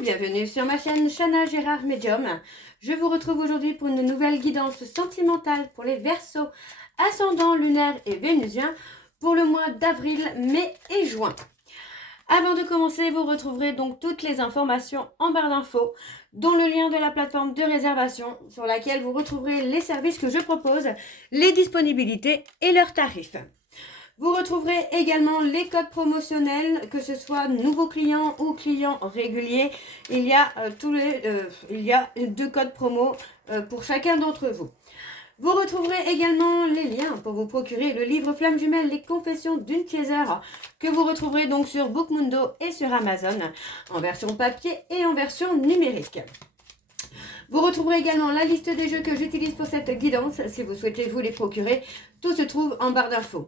bienvenue sur ma chaîne Chana Gérard Medium. Je vous retrouve aujourd'hui pour une nouvelle guidance sentimentale pour les Verseaux, ascendant lunaire et vénusien pour le mois d'avril, mai et juin. Avant de commencer, vous retrouverez donc toutes les informations en barre d'infos, dont le lien de la plateforme de réservation sur laquelle vous retrouverez les services que je propose, les disponibilités et leurs tarifs. Vous retrouverez également les codes promotionnels, que ce soit nouveaux clients ou clients réguliers. Il y a 2 codes promo pour chacun d'entre vous. Vous retrouverez également les liens pour vous procurer le livre Flamme Jumelle, les confessions d'une Chaser, que vous retrouverez donc sur Bookmundo et sur Amazon, en version papier et en version numérique. Vous retrouverez également la liste des jeux que j'utilise pour cette guidance, si vous souhaitez vous les procurer. Tout se trouve en barre d'infos.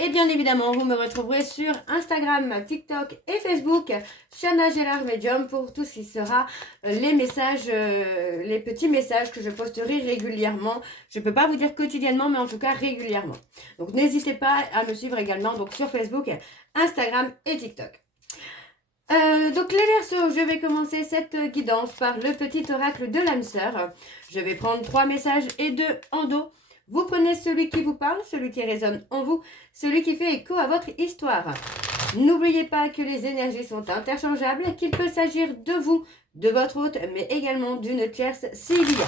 Et bien évidemment, vous me retrouverez sur Instagram, TikTok et Facebook, Chana Gérard Medium, pour tout ce qui sera les messages, les petits messages que je posterai régulièrement. Je ne peux pas vous dire quotidiennement, mais en tout cas régulièrement. Donc n'hésitez pas à me suivre également donc sur Facebook, Instagram et TikTok. Donc les Verseaux, je vais commencer cette guidance par le petit oracle de l'âme sœur. Je vais prendre 3 messages et 2 en dos. Vous prenez celui qui vous parle, celui qui résonne en vous, celui qui fait écho à votre histoire. N'oubliez pas que les énergies sont interchangeables, qu'il peut s'agir de vous, de votre hôte, mais également d'une tierce s'il y a.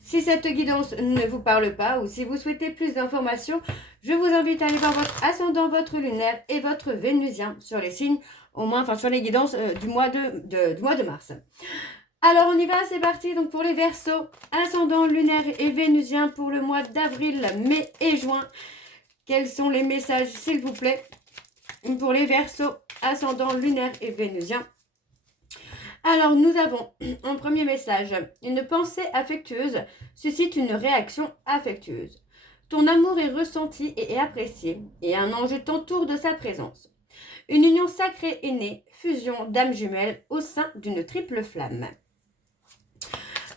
Si cette guidance ne vous parle pas ou si vous souhaitez plus d'informations, je vous invite à aller voir votre ascendant, votre lunaire et votre vénusien sur les signes, sur les guidances du mois de mars. Alors on y va, c'est parti. Donc pour les Verseaux, ascendant lunaire et vénusien pour le mois d'avril, mai et juin. Quels sont les messages s'il vous plaît pour les Verseaux, ascendant lunaire et vénusien? Alors nous avons en premier message, une pensée affectueuse suscite une réaction affectueuse. Ton amour est ressenti et est apprécié et un ange t'entoure de sa présence. Une union sacrée est née, fusion d'âmes jumelles au sein d'une triple flamme.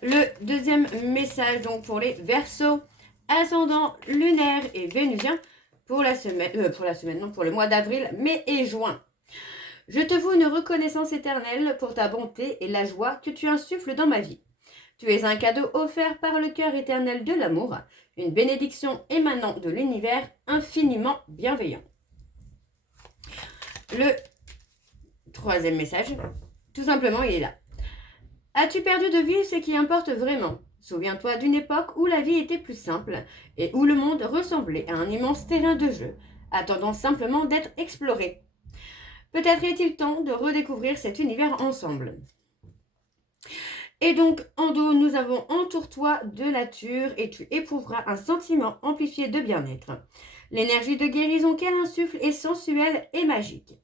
Le deuxième message donc pour les Verseaux, ascendant lunaire et vénusien pour le mois d'avril, mai et juin. Je te voue une reconnaissance éternelle pour ta bonté et la joie que tu insuffles dans ma vie. Tu es un cadeau offert par le cœur éternel de l'amour, une bénédiction émanant de l'univers infiniment bienveillant. Le troisième message, tout simplement, il est là. As-tu perdu de vue ce qui importe vraiment? Souviens-toi d'une époque où la vie était plus simple et où le monde ressemblait à un immense terrain de jeu, attendant simplement d'être exploré. Peut-être est-il temps de redécouvrir cet univers ensemble. Et donc, en dos, nous avons entoure-toi de la nature et tu éprouveras un sentiment amplifié de bien-être. L'énergie de guérison qu'elle insuffle est sensuelle et magique.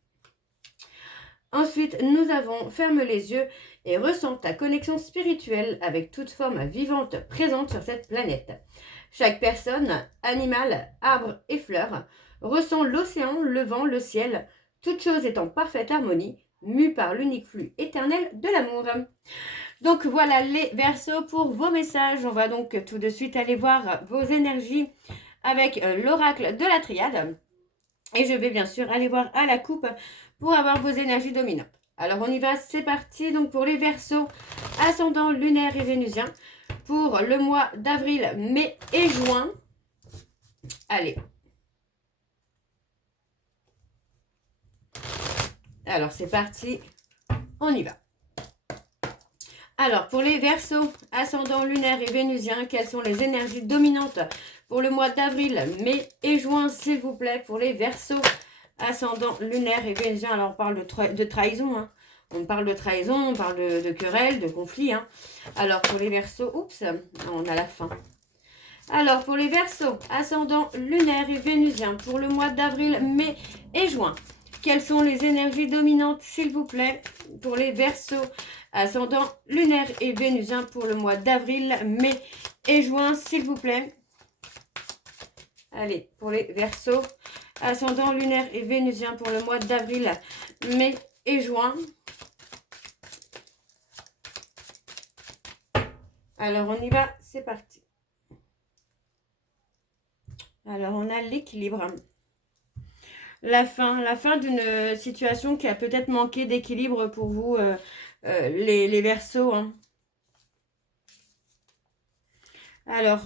Ensuite, nous avons ferme les yeux et ressens ta connexion spirituelle avec toute forme vivante présente sur cette planète. Chaque personne, animal, arbre et fleur ressent l'océan, le vent, le ciel, toute chose est en parfaite harmonie, mue par l'unique flux éternel de l'amour. Donc voilà les Verseaux pour vos messages. On va donc tout de suite aller voir vos énergies avec l'oracle de la triade. Et je vais bien sûr aller voir à la coupe pour avoir vos énergies dominantes. Alors on y va, c'est parti. Donc pour les Verseaux, ascendant lunaire et vénusien, pour le mois d'avril, mai et juin. Allez. Alors c'est parti, on y va. Alors pour les Verseaux, ascendant lunaire et vénusien, quelles sont les énergies dominantes pour le mois d'avril, mai et juin, s'il vous plaît, pour les Verseaux, ascendant lunaire et vénusien. Alors on parle de trahison, hein. On parle de trahison, on parle de querelle, de conflit, hein. Alors pour les Verseaux, oups, on a la fin. Alors pour les Verseaux, ascendant lunaire et vénusien, pour le mois d'avril, mai et juin. Quelles sont les énergies dominantes, s'il vous plaît, pour les Verseaux, ascendant lunaire et vénusien pour le mois d'avril, mai et juin, s'il vous plaît. Allez, pour les Verseaux, ascendant lunaire et vénusien pour le mois d'avril, mai et juin. Alors, on y va, c'est parti. Alors, on a l'équilibre. La fin d'une situation qui a peut-être manqué d'équilibre pour vous les Verseaux. Hein. Alors,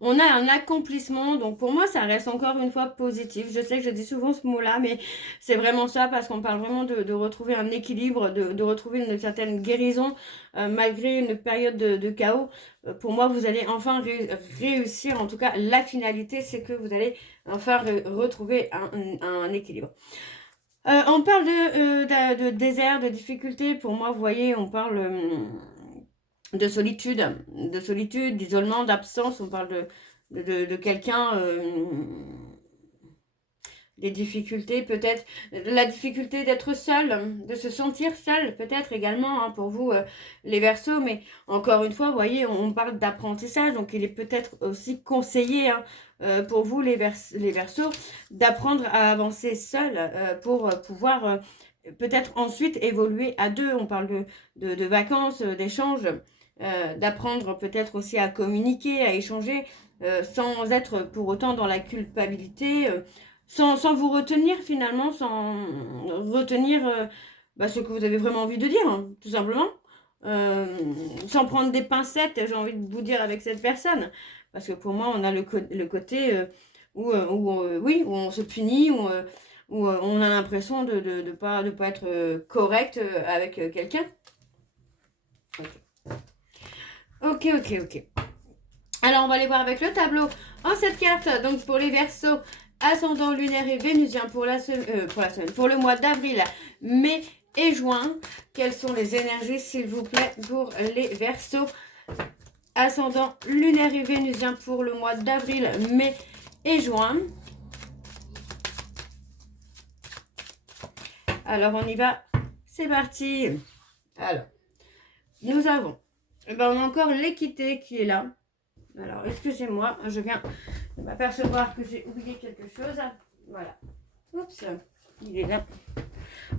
on a un accomplissement, donc pour moi ça reste encore une fois positif. Je sais que je dis souvent ce mot-là, mais c'est vraiment ça parce qu'on parle vraiment de retrouver un équilibre, de retrouver une certaine guérison malgré une période de chaos. Pour moi, vous allez enfin réussir, en tout cas la finalité, c'est que vous allez enfin retrouver un équilibre. On parle de désert, de difficulté. Pour moi, vous voyez, on parle de solitude, d'isolement, d'absence. On parle de quelqu'un, des difficultés peut-être, la difficulté d'être seul, de se sentir seul peut-être également hein, pour vous les Verseaux. Mais encore une fois, vous voyez, on parle d'apprentissage, donc il est peut-être aussi conseillé hein, pour vous les Verseaux d'apprendre à avancer seul pour pouvoir peut-être ensuite évoluer à deux. On parle de vacances, d'échanges. D'apprendre peut-être aussi à communiquer, à échanger, sans être pour autant dans la culpabilité, sans vous retenir finalement, sans retenir ce que vous avez vraiment envie de dire, hein, tout simplement. Sans prendre des pincettes, j'ai envie de vous dire avec cette personne. Parce que pour moi, on a le côté où on se punit, où on a l'impression de pas être correct avec quelqu'un. Ok. Alors, on va aller voir avec le tableau en cette carte. Donc, pour les Verseaux, ascendant lunaire et vénusien pour pour le mois d'avril, mai et juin. Quelles sont les énergies, s'il vous plaît, pour les Verseaux, ascendant lunaire et vénusien pour le mois d'avril, mai et juin. Alors, on y va. C'est parti. Alors, nous avons... on a encore l'équité qui est là. Alors, excusez-moi, je viens de m'apercevoir que j'ai oublié quelque chose. Voilà. Oups, il est là.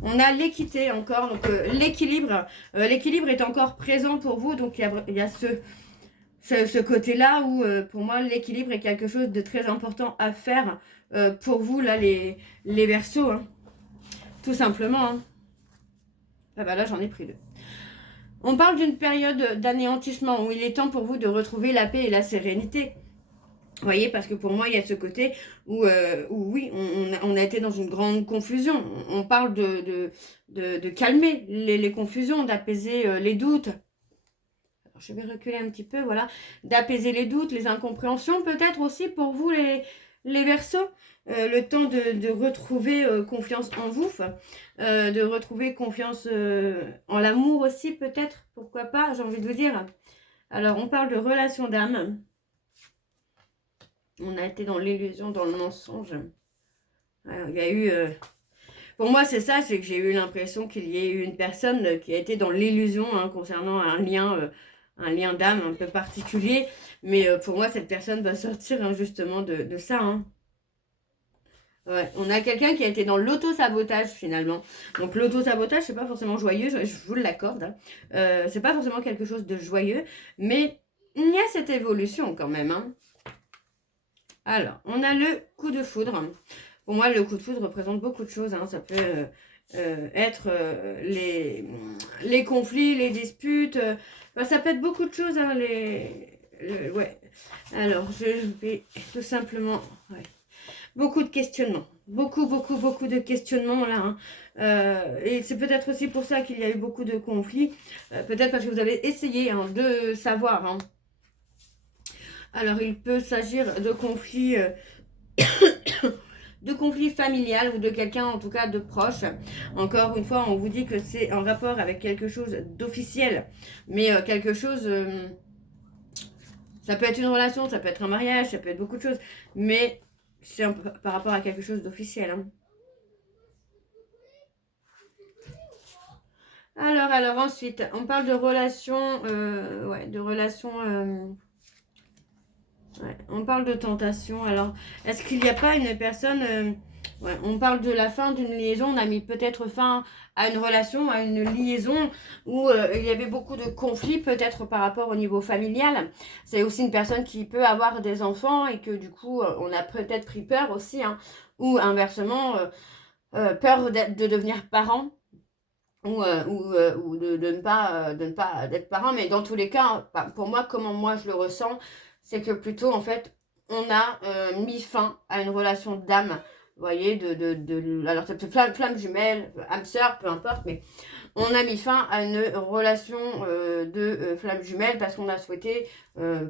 On a l'équité encore, donc l'équilibre. L'équilibre est encore présent pour vous, donc il y a ce côté-là où, pour moi, l'équilibre est quelque chose de très important à faire pour vous, là, les Verseaux. Hein. Tout simplement. Hein. Ah bah là, j'en ai pris deux. On parle d'une période d'anéantissement où il est temps pour vous de retrouver la paix et la sérénité. Vous voyez, parce que pour moi, il y a ce côté où oui, on a été dans une grande confusion. On parle de calmer les confusions, d'apaiser les doutes. Alors, je vais reculer un petit peu, voilà. D'apaiser les doutes, les incompréhensions, peut-être aussi pour vous, les Verseaux. Le temps de retrouver confiance en vous, de retrouver confiance en l'amour aussi, peut-être, pourquoi pas, j'ai envie de vous dire. Alors, on parle de relation d'âme. On a été dans l'illusion, dans le mensonge. Alors, il y a eu... pour moi, c'est ça, c'est que j'ai eu l'impression qu'il y ait eu une personne qui a été dans l'illusion hein, concernant un lien d'âme un peu particulier. Mais pour moi, cette personne va sortir hein, justement de ça. Hein. Ouais, on a quelqu'un qui a été dans l'auto-sabotage finalement. Donc l'auto-sabotage, c'est pas forcément joyeux, je vous l'accorde. Hein. C'est pas forcément quelque chose de joyeux, mais il y a cette évolution quand même. Hein. Alors, on a le coup de foudre. Pour moi, le coup de foudre représente beaucoup de choses. Hein. Ça peut être les conflits, les disputes. Ça peut être beaucoup de choses. Hein, ouais. Alors, je vais tout simplement... Ouais. Beaucoup de questionnements. Beaucoup de questionnements là. Hein. Et c'est peut-être aussi pour ça qu'il y a eu beaucoup de conflits. Peut-être parce que vous avez essayé hein, de savoir. Hein. Alors, il peut s'agir de conflits... de conflits familial ou de quelqu'un en tout cas de proche. Encore une fois, on vous dit que c'est en rapport avec quelque chose d'officiel. Mais quelque chose... ça peut être une relation, ça peut être un mariage, ça peut être beaucoup de choses. Mais... c'est par rapport à quelque chose d'officiel. Hein. Alors ensuite, on parle de relations, on parle de tentation. Alors, est-ce qu'il n'y a pas une personne, on parle de la fin d'une liaison, on a mis peut-être fin à une relation, à une liaison où il y avait beaucoup de conflits, peut-être par rapport au niveau familial. C'est aussi une personne qui peut avoir des enfants et que du coup, on a peut-être pris peur aussi, hein, ou inversement, peur de devenir parent. ou de ne pas d'être parent. Mais dans tous les cas, bah, pour moi, comment moi je le ressens, c'est que plutôt, en fait, on a mis fin à une relation d'âme. Vous voyez, alors ça peut être flamme jumelle, âme sœur, peu importe, mais on a mis fin à une relation de flamme jumelle parce qu'on a souhaité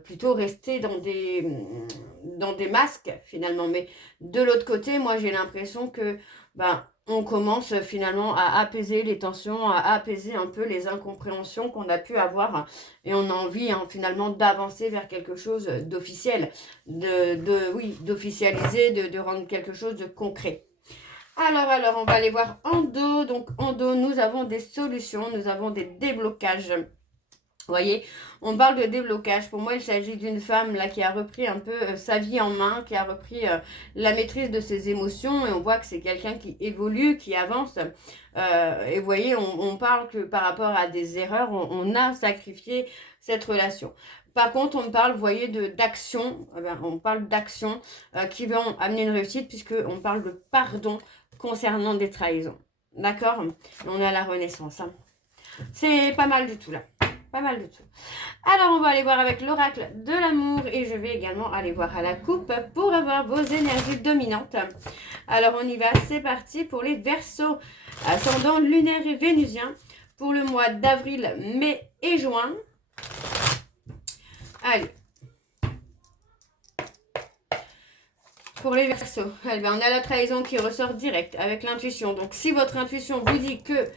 plutôt rester dans des masques finalement. Mais de l'autre côté, moi j'ai l'impression que ben, on commence finalement à apaiser les tensions, à apaiser un peu les incompréhensions qu'on a pu avoir et on a envie finalement d'avancer vers quelque chose d'officiel, oui, d'officialiser, de rendre quelque chose de concret. Alors, on va aller voir en dos. Donc, en dos, nous avons des solutions, nous avons des déblocages. Vous voyez, on parle de déblocage. Pour moi, il s'agit d'une femme là qui a repris un peu sa vie en main, qui a repris la maîtrise de ses émotions. Et on voit que c'est quelqu'un qui évolue, qui avance. Et vous voyez, on parle que par rapport à des erreurs, on a sacrifié cette relation. Par contre, on parle, vous voyez, d'action. On parle d'actions qui vont amener une réussite puisqu'on parle de pardon concernant des trahisons. D'accord? On est à la Renaissance. Hein. C'est pas mal du tout là. Pas mal du tout. Alors, on va aller voir avec l'oracle de l'amour et je vais également aller voir à la coupe pour avoir vos énergies dominantes. Alors, on y va. C'est parti pour les Verseaux, ascendant lunaire et vénusien pour le mois d'avril, mai et juin. Allez. Pour les Verseaux, eh bien, on a la trahison qui ressort direct avec l'intuition. Donc, si votre intuition vous dit que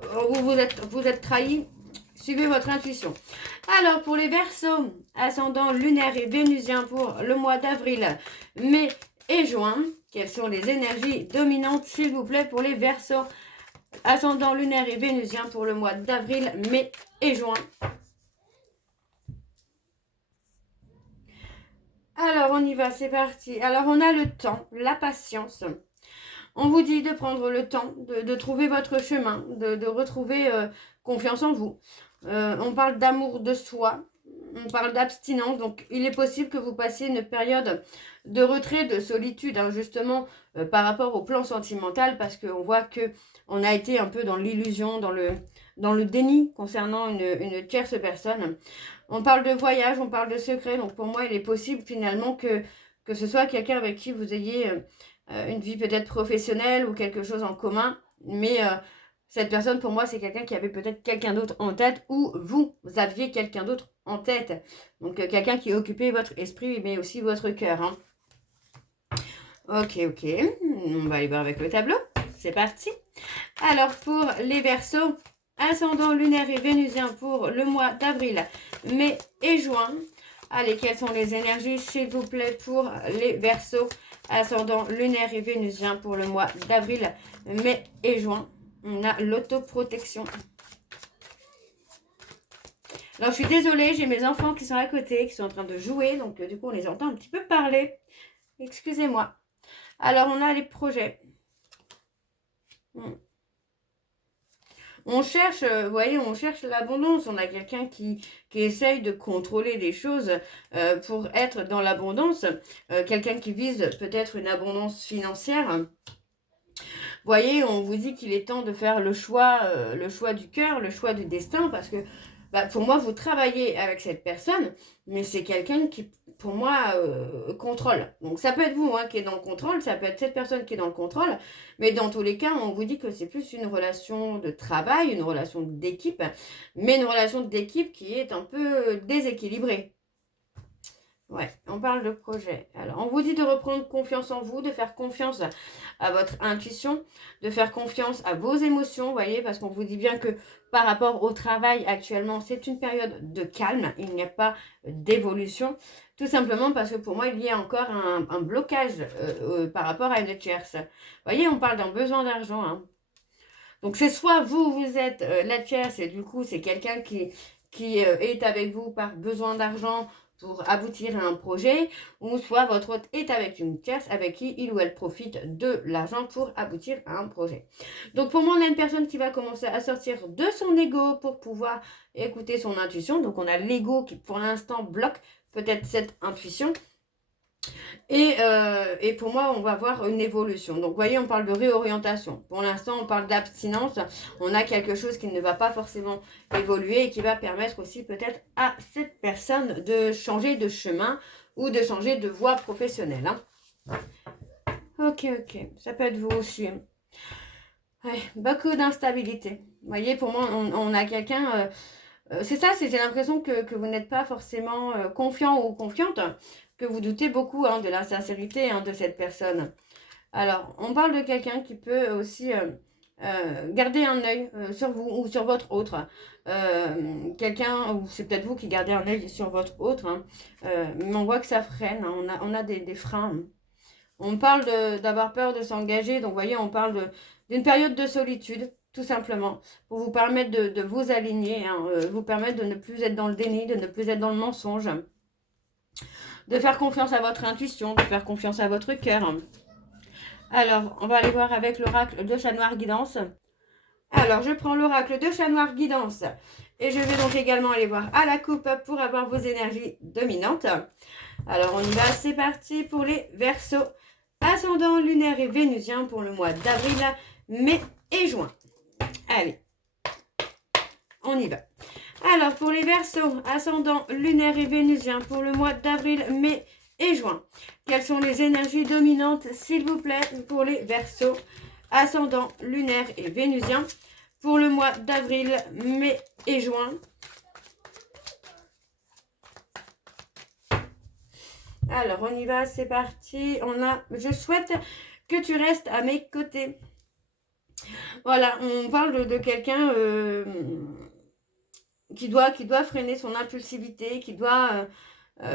vous êtes trahi, suivez votre intuition. Alors, pour les Verseaux, ascendant lunaire et vénusien pour le mois d'avril, mai et juin, quelles sont les énergies dominantes, s'il vous plaît, pour les Verseaux, ascendant lunaire et vénusien pour le mois d'avril, mai et juin. Alors, on y va, c'est parti. Alors, on a le temps, la patience. On vous dit de prendre le temps, de trouver votre chemin, de retrouver confiance en vous. On parle d'amour de soi, on parle d'abstinence. Donc, il est possible que vous passiez une période de retrait, de solitude, hein, justement, par rapport au plan sentimental, parce qu'on voit qu'on a été un peu dans l'illusion, dans le déni concernant une tierce personne. On parle de voyage, on parle de secret. Donc, pour moi, il est possible finalement que ce soit quelqu'un avec qui vous ayez une vie peut-être professionnelle ou quelque chose en commun. Mais cette personne, pour moi, c'est quelqu'un qui avait peut-être quelqu'un d'autre en tête ou vous aviez quelqu'un d'autre en tête. Donc, quelqu'un qui occupait votre esprit, mais aussi votre cœur. Hein. Ok. On va aller voir avec le tableau. C'est parti. Alors, pour les Verseaux, ascendant lunaire et vénusien pour le mois d'avril, mai et juin. Allez, quelles sont les énergies, s'il vous plaît, pour les Verseaux, ascendant lunaire et vénusien pour le mois d'avril, mai et juin. On a l'autoprotection. Alors, je suis désolée, j'ai mes enfants qui sont à côté, qui sont en train de jouer. Donc, du coup, on les entend un petit peu parler. Excusez-moi. Alors, on a les projets. On cherche, vous voyez, on cherche l'abondance. On a quelqu'un qui essaye de contrôler des choses pour être dans l'abondance. Quelqu'un qui vise peut-être une abondance financière. Vous voyez, on vous dit qu'il est temps de faire le choix du cœur, le choix du destin, parce que pour moi, vous travaillez avec cette personne, mais c'est quelqu'un qui, pour moi, contrôle. Donc, ça peut être vous qui est dans le contrôle, ça peut être cette personne qui est dans le contrôle, mais dans tous les cas, on vous dit que c'est plus une relation de travail, une relation d'équipe, mais une relation d'équipe qui est un peu déséquilibrée. Ouais, on parle de projet. Alors, on vous dit de reprendre confiance en vous, de faire confiance à votre intuition, de faire confiance à vos émotions, vous voyez, parce qu'on vous dit bien que par rapport au travail actuellement, c'est une période de calme, il n'y a pas d'évolution, tout simplement parce que pour moi, il y a encore un blocage par rapport à une tierce. Vous voyez, on parle d'un besoin d'argent. Hein. Donc, c'est soit vous êtes la tierce et du coup, c'est quelqu'un qui est avec vous par besoin d'argent, pour aboutir à un projet, ou soit votre hôte est avec une tierce avec qui il ou elle profite de l'argent pour aboutir à un projet. Donc pour moi, on a une personne qui va commencer à sortir de son ego pour pouvoir écouter son intuition. Donc on a l'ego qui pour l'instant bloque peut-être cette intuition. Et pour moi, on va voir une évolution. Donc, vous voyez, on parle de réorientation. Pour l'instant, on parle d'abstinence. On a quelque chose qui ne va pas forcément évoluer et qui va permettre aussi peut-être à cette personne de changer de chemin ou de changer de voie professionnelle. Hein. Ok. Ça peut être vous aussi. Ouais, beaucoup d'instabilité. Vous voyez, pour moi, on a quelqu'un... c'est ça, j'ai l'impression que vous n'êtes pas forcément confiant ou confiante, que vous doutez beaucoup hein, de la sincérité hein, de cette personne. Alors, on parle de quelqu'un qui peut aussi garder un œil sur vous ou sur votre autre. Quelqu'un, ou c'est peut-être vous qui gardez un œil sur votre autre, hein, mais on voit que ça freine, hein, on a des freins. On parle d'avoir peur de s'engager, donc vous voyez, on parle d'une période de solitude, tout simplement, pour vous permettre de vous aligner, hein, vous permettre de ne plus être dans le déni, de ne plus être dans le mensonge, de faire confiance à votre intuition, de faire confiance à votre cœur. Alors, on va aller voir avec l'oracle de Chat Noir Guidance. Alors, je prends l'oracle de Chat Noir Guidance et je vais donc également aller voir à la coupe pour avoir vos énergies dominantes. Alors, on y va, c'est parti pour les Verseaux. Ascendant lunaire et vénusien pour le mois d'avril, mai et juin. Allez, on y va. Alors, pour les Verseaux, ascendant lunaire et vénusien pour le mois d'avril, mai et juin. Quelles sont les énergies dominantes, s'il vous plaît, pour les Verseaux, ascendant lunaire et vénusien pour le mois d'avril, mai et juin. Alors, on y va, c'est parti. Je souhaite que tu restes à mes côtés. Voilà, on parle de quelqu'un qui doit freiner son impulsivité, qui doit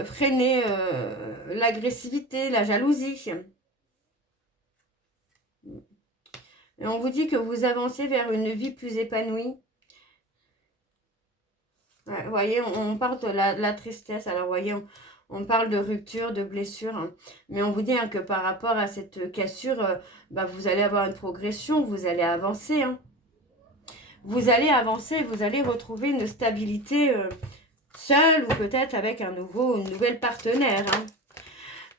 freiner l'agressivité, la jalousie. Et on vous dit que vous avancez vers une vie plus épanouie. Ouais, vous voyez, on parle de la tristesse. Alors, vous voyez, on parle de rupture, de blessure. Hein. Mais on vous dit hein, que par rapport à cette cassure, vous allez avoir une progression, vous allez avancer. Hein. Vous allez avancer, vous allez retrouver une stabilité seule ou peut-être avec une nouvelle partenaire. Hein.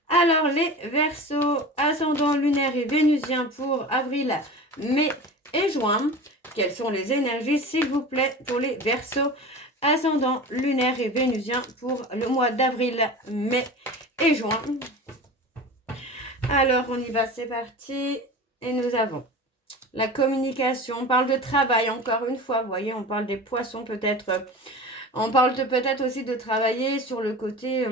Alors, les Verseaux, ascendant lunaire et vénusien pour avril, mai et juin. Quelles sont les énergies, s'il vous plaît, pour les Verseaux, ascendant lunaire et vénusien pour le mois d'avril, mai et juin. Alors, on y va, c'est parti. Et nous avons la communication. On parle de travail, encore une fois. Vous voyez, on parle des poissons, peut-être. On parle peut-être aussi de travailler sur le côté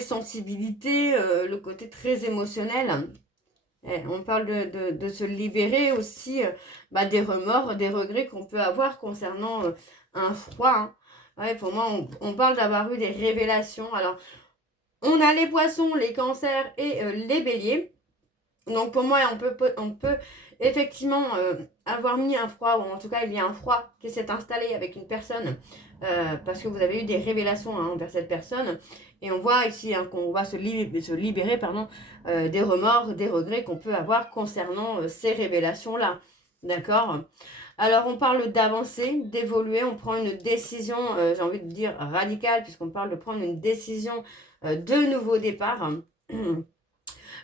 sensibilité, le côté très émotionnel. On parle de se libérer aussi des remords, des regrets qu'on peut avoir concernant un froid. Hein. Ouais, pour moi, on parle d'avoir eu des révélations. Alors, on a les poissons, les cancers et les béliers. Donc, pour moi, on peut effectivement avoir mis un froid, ou en tout cas, il y a un froid qui s'est installé avec une personne parce que vous avez eu des révélations hein, envers cette personne. Et on voit ici hein, qu'on va se libérer des remords, des regrets qu'on peut avoir concernant ces révélations-là. D'accord ? Alors, on parle d'avancer, d'évoluer, on prend une décision, j'ai envie de dire radicale, puisqu'on parle de prendre une décision de nouveau départ.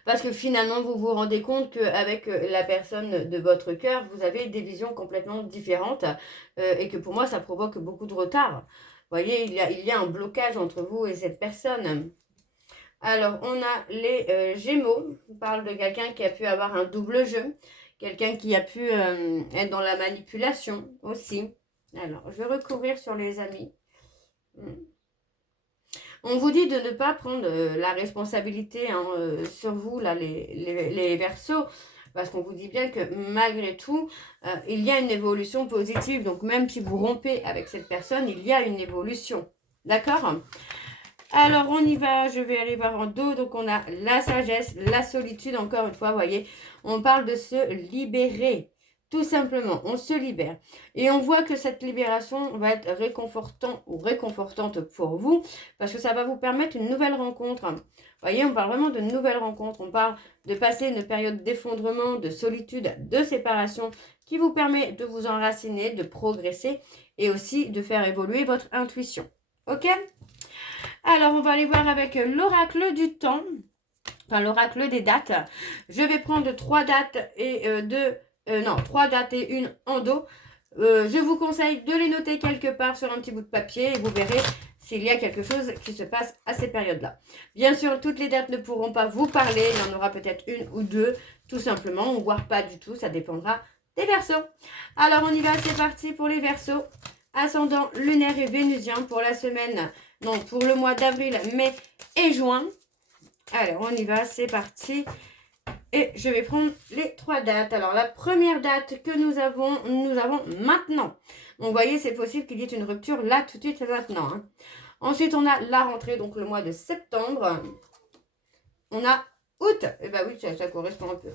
Parce que finalement, vous vous rendez compte qu'avec la personne de votre cœur, vous avez des visions complètement différentes et que pour moi, ça provoque beaucoup de retard. Vous voyez, il y a un blocage entre vous et cette personne. Alors, on a les Gémeaux. On parle de quelqu'un qui a pu avoir un double jeu. Quelqu'un qui a pu être dans la manipulation aussi. Alors, je vais recouvrir sur les amis. On vous dit de ne pas prendre la responsabilité hein, sur vous, là, les Verseaux, parce qu'on vous dit bien que malgré tout, il y a une évolution positive. Donc, même si vous rompez avec cette personne, il y a une évolution. D'accord ? Alors, on y va. Je vais aller voir en dos. Donc, on a la sagesse, la solitude, encore une fois, vous voyez. On parle de se libérer. Tout simplement, on se libère. Et on voit que cette libération va être réconfortante ou réconfortante pour vous parce que ça va vous permettre une nouvelle rencontre. Vous voyez, on parle vraiment de nouvelles rencontres. On parle de passer une période d'effondrement, de solitude, de séparation qui vous permet de vous enraciner, de progresser et aussi de faire évoluer votre intuition. Ok ? Alors, on va aller voir avec l'oracle du temps. Enfin, l'oracle des dates. Je vais prendre 3 dates et 3 dates et une en dos. Je vous conseille de les noter quelque part sur un petit bout de papier et vous verrez s'il y a quelque chose qui se passe à ces périodes-là. Bien sûr, toutes les dates ne pourront pas vous parler. Il y en aura peut-être une ou deux, tout simplement, ou voire pas du tout. Ça dépendra des Verseaux. Alors, on y va, c'est parti pour les Verseaux. Ascendant lunaire et vénusien pour la semaine, non, pour le mois d'avril, mai et juin. Alors, on y va, c'est parti. Et je vais prendre les 3 dates. Alors, la première date que nous avons maintenant. Donc, vous voyez, c'est possible qu'il y ait une rupture là, tout de suite, maintenant. Hein. Ensuite, on a la rentrée, donc le mois de septembre. On a août. Eh bien oui, ça correspond un peu.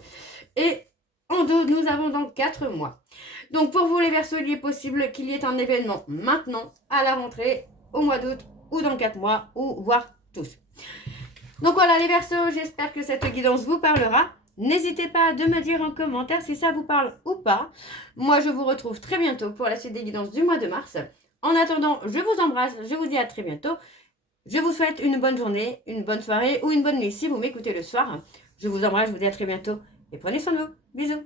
Et en dos, nous avons donc 4 mois. Donc, pour vous, les Verseaux, il est possible qu'il y ait un événement maintenant, à la rentrée, au mois d'août, ou dans 4 mois, ou voire tous. Donc voilà les Verseaux, j'espère que cette guidance vous parlera. N'hésitez pas de me dire en commentaire si ça vous parle ou pas. Moi, je vous retrouve très bientôt pour la suite des guidances du mois de mars. En attendant, je vous embrasse, je vous dis à très bientôt. Je vous souhaite une bonne journée, une bonne soirée ou une bonne nuit si vous m'écoutez le soir. Je vous embrasse, je vous dis à très bientôt et prenez soin de vous. Bisous.